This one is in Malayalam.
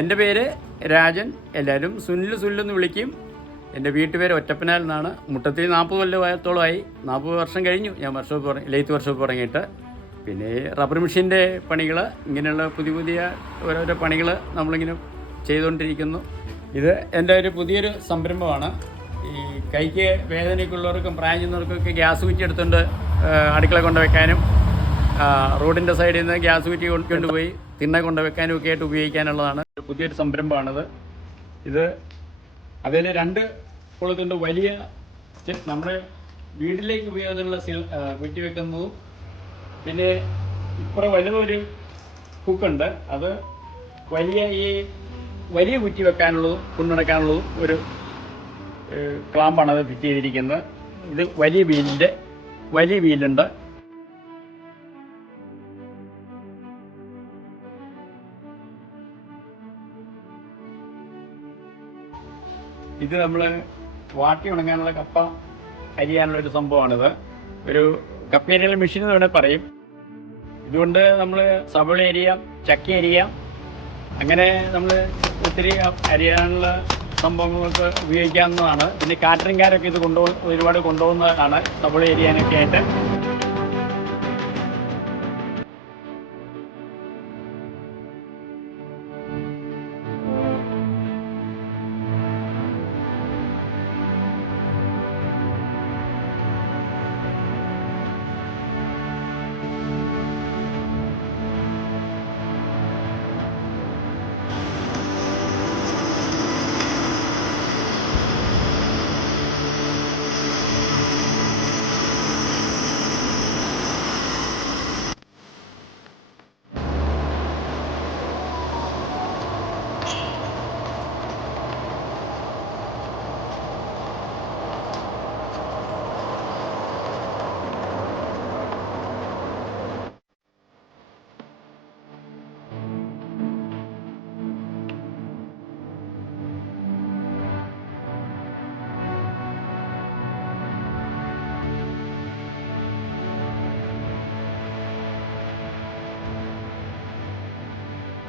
എൻ്റെ പേര് രാജൻ, എല്ലാവരും സുനിലെന്ന് വിളിക്കും. എൻ്റെ വീട്ടുപേര് ഒറ്റപ്പനാൽ എന്നാണ്. മുട്ടത്തിൽ 40 കൊല്ലത്തോളമായി, 40 വർഷം കഴിഞ്ഞു ഞാൻ ലെയ്ത്ത് വർക്ക്ഷോപ്പ് തുടങ്ങിയിട്ട്. പിന്നെ റബ്ബർ മെഷീൻ്റെ പണികൾ, ഇങ്ങനെയുള്ള പുതിയ ഓരോരോ പണികൾ നമ്മളിങ്ങനെ ചെയ്തുകൊണ്ടിരിക്കുന്നു. ഇത് എൻ്റെ ഒരു പുതിയൊരു സംരംഭമാണ്. ഈ കൈക്ക് വേദനയ്ക്കുള്ളവർക്കും പ്രായം ചെന്നവർക്കൊക്കെ ഗ്യാസ് കുറ്റി എടുത്തുകൊണ്ട് അടുക്കള കൊണ്ടുവയ്ക്കാനും റോഡിൻ്റെ സൈഡിൽ നിന്ന് ഗ്യാസ് കുറ്റി കൊണ്ടുപോയി തിണ്ണ കൊണ്ടുവയ്ക്കാനും ഒക്കെ ആയിട്ട് ഉപയോഗിക്കാനുള്ളതാണ്. പുതിയൊരു സംരംഭമാണിത്. ഇത് അതിൽ 2 കുളത്തുണ്ട്. വലിയ നമ്മുടെ വീട്ടിലേക്ക് ഉപയോഗത്തിനുള്ള കുറ്റി വെക്കുന്നതും, പിന്നെ ഇപ്പുറം വലുതൊരു കുക്കുണ്ട്. അത് വലിയ കുറ്റി വെക്കാനുള്ളതും കൊണ്ടുനടക്കാനുള്ളതും ഒരു ക്ലാമ്പാണ് അത് ഫിറ്റ് ചെയ്തിരിക്കുന്നത്. ഇത് വലിയ വീലുണ്ട്. ഇത് നമ്മൾ വാട്ടി ഉണങ്ങാനുള്ള കപ്പ അരിയാനുള്ള ഒരു സംഭവമാണിത്. ഒരു കപ്പയരിയുള്ള മെഷീൻ എന്ന് വേണേൽ പറയും. ഇതുകൊണ്ട് നമ്മൾ സവോള അരിയാം, ചക്ക അരിയാം, അങ്ങനെ നമ്മൾ ഒത്തിരി അരിയാനുള്ള സംഭവങ്ങൾക്ക് ഉപയോഗിക്കാവുന്നതാണ്. പിന്നെ കാറ്ററിംഗുകാരൊക്കെ ഇത് ഒരുപാട് കൊണ്ടുപോകുന്നതാണ് സവോള അരിയാനൊക്കെ ആയിട്ട്.